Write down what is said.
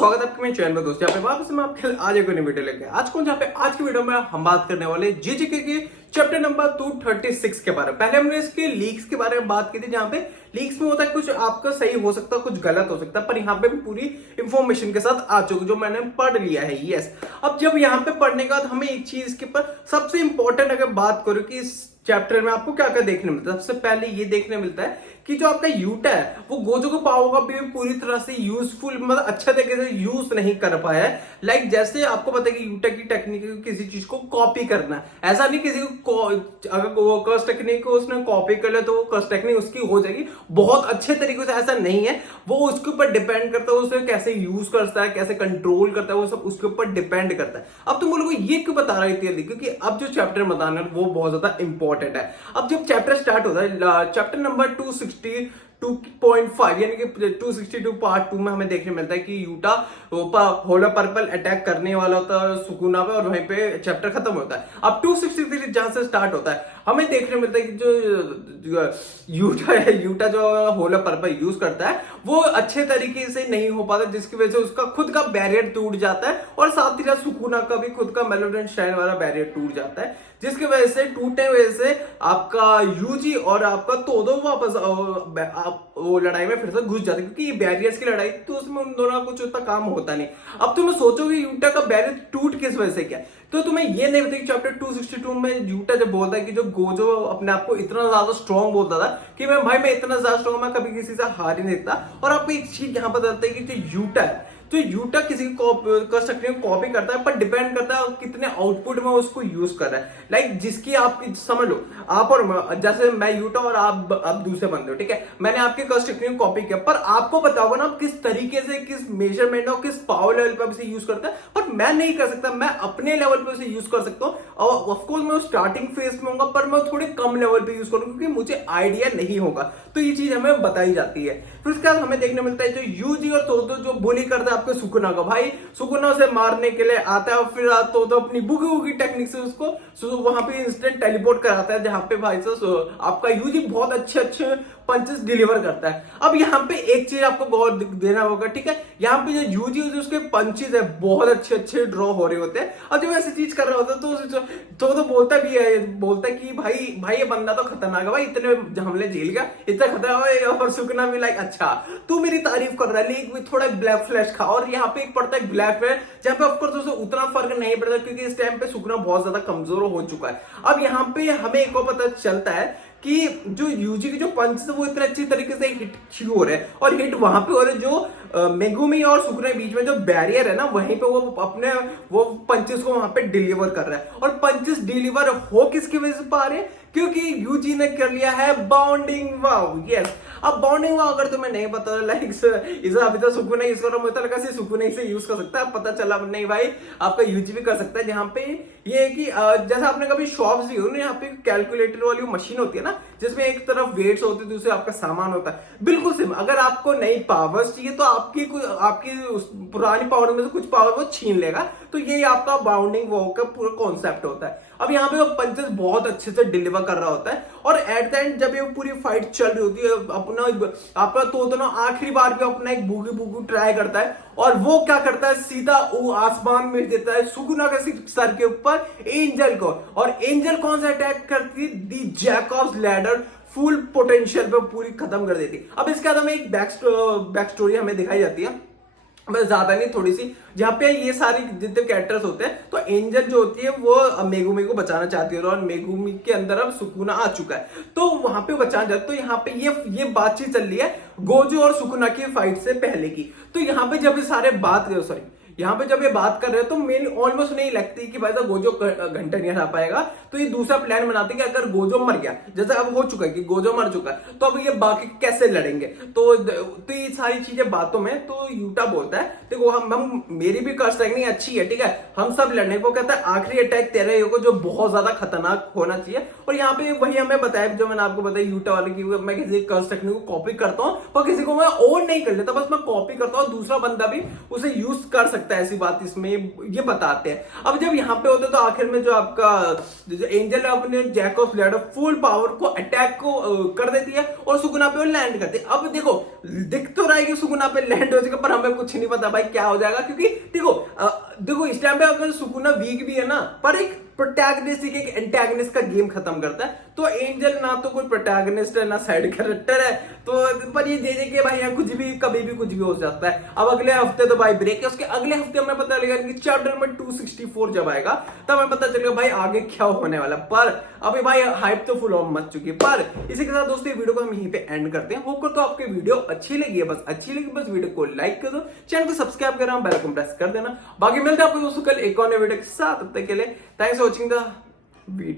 स्वागत है आपके मेरे चैनल पर दोस्तों। यहाँ पे वापस मैं आपके लिए आज एक नई वीडियो लेके आज कौन जहाँ पे आज की वीडियो में हम बात करने वाले जीजीके के चैप्टर नंबर 236 के बारे में। पहले हमने इसके लीक्स के बारे में बात की थी, जहाँ पे लीक्स में होता है कुछ आपका सही हो सकता है, कुछ गलत हो सकता है, पर यहाँ पे पूरी इंफॉर्मेशन के साथ आ चुकी जो मैंने पढ़ लिया है। यस, अब जब यहाँ पे पढ़ने के बाद हमें एक चीज के ऊपर सबसे इंपॉर्टेंट अगर बात करूँ कि इस चैप्टर में आपको क्या क्या देखने मिलता है, सबसे पहले ये देखने मिलता है कि जो आपका यूटा है वो गोजो को पावर का भी पूरी तरह से यूजफुल मतलब अच्छे तरीके से यूज नहीं कर पाया है। लाइक जैसे आपको पता है कि यूटा की टेक्निक किसी चीज को कॉपी करना है, ऐसा नहीं किसी को अगर वो कर्स टेक्निक को उसने कॉपी कर लिया तो वो कर्स टेक्निक उसकी हो जाएगी बहुत अच्छे तरीके से, ऐसा नहीं है। वो उसके ऊपर डिपेंड करता है उसे कैसे यूज करता है, कैसे कंट्रोल करता है, वो सब उसके ऊपर डिपेंड करता है। अब तुम लोगों को ये क्यों बता रही थी, क्योंकि अब जो चैप्टर बताना है वो बहुत ज्यादा इंपॉर्टेंट है। अब जब चैप्टर स्टार्ट होता है, चैप्टर नंबर 262.5 यानी कि 262 पार्ट 2 में हमें देखने मिलता है कि यूटा होलो पर्पल अटैक करने वाला होता है सुकुना पे, और वहीं पे चैप्टर खत्म होता है। अब 263 जहां से स्टार्ट होता है हमें देखने मिलता है कि जो यूटा है, यूटा जो होलो पर्पल यूज करता है वो अच्छे तरीके से नहीं हो पाता, जिसकी वजह से उसका खुद का बैरियर टूट जाता है, और साथ ही साथ सुकुना का भी खुद का मेलोडेंट शाइन वाला बैरियर टूट जाता है, जिसकी वजह से टूटने वजह से आपका यूजी और आपका तोदो वापस आप वो लड़ाई में फिर से घुस जाते, क्योंकि ये बैरियर्स की लड़ाई तो उसमें उन दोनों का कुछ उतना काम होता नहीं। अब तुम सोचोगे यूटा का बैरियर टूट किस वजह से, क्या तो तुम्हें ये नहीं पता कि चैप्टर 262 में यूटा जब बोलता है कि जो गोजो अपने आप को इतना ज्यादा स्ट्रॉन्ग बोलता था कि मैं इतना ज्यादा स्ट्रॉन्ग, मैं कभी किसी से हार ही नहीं सकता। और आपको एक चीज यहाँ पर बताता है कि जो यूटा है, तो यूटा किसी को कर सकते हैं कॉपी करता है, पर डिपेंड करता है कितने आउटपुट में उसको यूज कर रहा है। लाइक जिसकी आपकी समझ लो आप और जैसे मैं यूटा और आप दूसरे बंदे हो, ठीक है, मैंने आपके कर्स टेक्निक को कॉपी किया, पर आपको पता होगा ना आप किस तरीके से, किस मेजरमेंट और किस पावर लेवल पर इसे यूज करता है, पर मैं नहीं कर सकता। मैं अपने लेवल पे उसे यूज कर सकता हूँ, और ऑफकोर्स मैं स्टार्टिंग फेज में होगा, पर मैं थोड़े कम लेवल पे यूज करूंगा क्योंकि मुझे आइडिया नहीं होगा। तो ये चीज हमें बताई जाती है। फिर उसके बाद हमें देखने मिलता है जो यूजी और तोदो जो बुली करता है आपके सुकुना का, भाई सुकुना उसे मारने के लिए आता है, और फिर तोदो अपनी बुगी बुगी टेक्निक से उसको वहां पे इंस्टेंट टेलीपोर्ट कराता है, जहां पे भाई से आपका यूजी बहुत अच्छे अच्छे पंचेस डिलीवर करता है। अब यहाँ पे एक चीज आपको गौर देना होगा, ठीक है, यहाँ पे जो यूजी उसके पंचेस है बहुत अच्छे अच्छे ड्रॉ हो रहे होते हैं, और जब ऐसी चीज कर रहा होता है तो बोलता भी है, बोलता है कि भाई ये बंदा तो खतरनाक है, भाई इतने हमले झेल गया, इतना खतरनाक है। और सुकना भी लाइक अच्छा तू मेरी तारीफ कर रहा है, लेकिन थोड़ा ब्लैक फ्लैश खा। और यहाँ पे एक पड़ता है ब्लैक फ्लैश, जहाँ पे ऑफकोर्स उसे उतना फर्क नहीं पड़ता क्योंकि इस टाइम पे सुकना बहुत ज्यादा कमजोर हो चुका है। अब यहाँ पे हमें एक और पता चलता है कि जो यूजी के जो पंच है वो इतने अच्छी तरीके से हिट शुरू हो रहे हैं, और हिट वहां पे हो रहे जो मेगुमी और सुकुना के बीच में जो बैरियर है ना, वहीं पे वो अपने वो पंचेस को वहां पे डिलीवर कर रहा है। और पंचेस डिलीवर हो किसकी वजह से पा रहे हैं, क्योंकि यूजी ने कर लिया है बाउंडिंग वाव। यस, अब बाउंडिंग वाव अगर तुम्हें नहीं पता लाइक इसे अभी तो सुकुना यूज कर रहा, मुझे लगा सिर्फ सुकुना ही से यूज कर सकता है, पता चला नहीं भाई आपका यूजी भी कर सकता है। जहां पे ये है कि जैसे आपने कभी शॉप्स दी हो ना, यहाँ पे कैलकुलेटर वाली मशीन होती है ना, जिसमें एक तरफ वेट्स होते हैं दूसरे आपका सामान होता है, बिल्कुल सेम। अगर आपको नई पावर्स चाहिए तो आपकी पुरानी पावर में से कुछ पावर वो छीन लेगा, तो ये आपका बाउंडिंग वॉव का पूरा कॉन्सेप्ट होता है। अब यहाँ पे वो पंचेस बहुत अच्छे से डिलीवर कर रहा होता है, और एट द एंड जब ये पूरी फाइट चल रही होती है अपना आपका तो आखिरी बार भी अपना एक बूगी बूगी ट्राई करता है, और वो क्या करता है सीधा आसमान में देता है सुकुना के सर के ऊपर एंजल को। और एंजल कौन सा अटैक करती है, दी जैकॉब्स लैडर फुल पोटेंशियल पे पूरी खत्म कर देती। अब इसके बाद हमें एक बैक स्टोरी हमें दिखाई जाती है, बस ज्यादा नहीं थोड़ी सी, जहाँ पे ये सारी जितने कैरेक्टर्स होते हैं, तो एंजल जो होती है वो मेगुमी को बचाना चाहती है, और मेगुमी के अंदर अब सुकुना आ चुका है, तो वहां पे बचाना चाहते। तो यहाँ पे ये बातचीत चल रही है गोजो और सुकुना की फाइट से पहले की। तो यहाँ पे जब ये सारे यहाँ पे जब ये बात कर रहे हैं तो मेन ऑलमोस्ट नहीं लगती कि भाई गोजो घंटा नहीं हरा पाएगा, तो ये दूसरा प्लान बनाते कि अगर गोजो मर गया, जैसे अब हो चुका है कि गोजो मर चुका है, तो अब ये बाकी कैसे लड़ेंगे। तो ये सारी चीजें बातों में तो यूटा बोलता है देखो हम मेरी भी कर्स टेक्निक अच्छी है, ठीक है, हम सब लड़ने को कहता है आखिरी अटैक तेरा ही होगा जो बहुत ज्यादा खतरनाक होना चाहिए। और यहाँ पे वही हमें बताया जो मैंने आपको बताया यूटा वाले की, मैं किसी कर्स टेक्निक को कॉपी करता हूँ, पर किसी को मैं ओन नहीं कर लेता, बस मैं कॉपी करता हूँ, दूसरा बंदा भी उसे यूज कर सकता सकता है, ऐसी बात इसमें ये बताते हैं। अब जब यहाँ पे होते तो आखिर में जो आपका जो एंजल है अपने jack of blade full power को अटैक को कर देती है और सुगुना पे वो लैंड करते हैं। अब देखो दिख तो रहा है कि सुगुना पे लैंड हो जाएगा, पर हमें कुछ नहीं पता भाई क्या हो जाएगा, क्योंकि देखो इस टाइम पे अगर सुगुना वीक भी है ना, पर एक प्रोटैगनिस्ट एक एंटैगनिस्ट का गेम खत्म करता है। तो एंजल ना तो कोई प्रोटैगनिस्ट है ना साइड कैरेक्टर है, तो पर ये दे के भाई यहाँ कुछ भी कभी भी कुछ भी हो सकता है। अब अगले हफ्ते तो भाई ब्रेक है, उसके अगले हफ्ते हमें पता लगेगा कि चैप्टर नंबर 264 जब आएगा तब हमें पता चलेगा भाई आगे क्या होने वाला। पर अभी भाई हाइप तो फुल ऑन मच चुकी है। पर इसी के साथ दोस्तों वीडियो को हम यहीं पे एंड करते हैं। होप करता हूं आपको वीडियो अच्छी लगी है, बस अच्छी लगी बस वीडियो को लाइक कर दो, चैनल को सब्सक्राइब कर बेल आइकन प्रेस कर देना। बाकी मिलते हैं आपको दोस्तों कल एक और नए वीडियो के साथ, तब तक के लिए thanks for watching the video.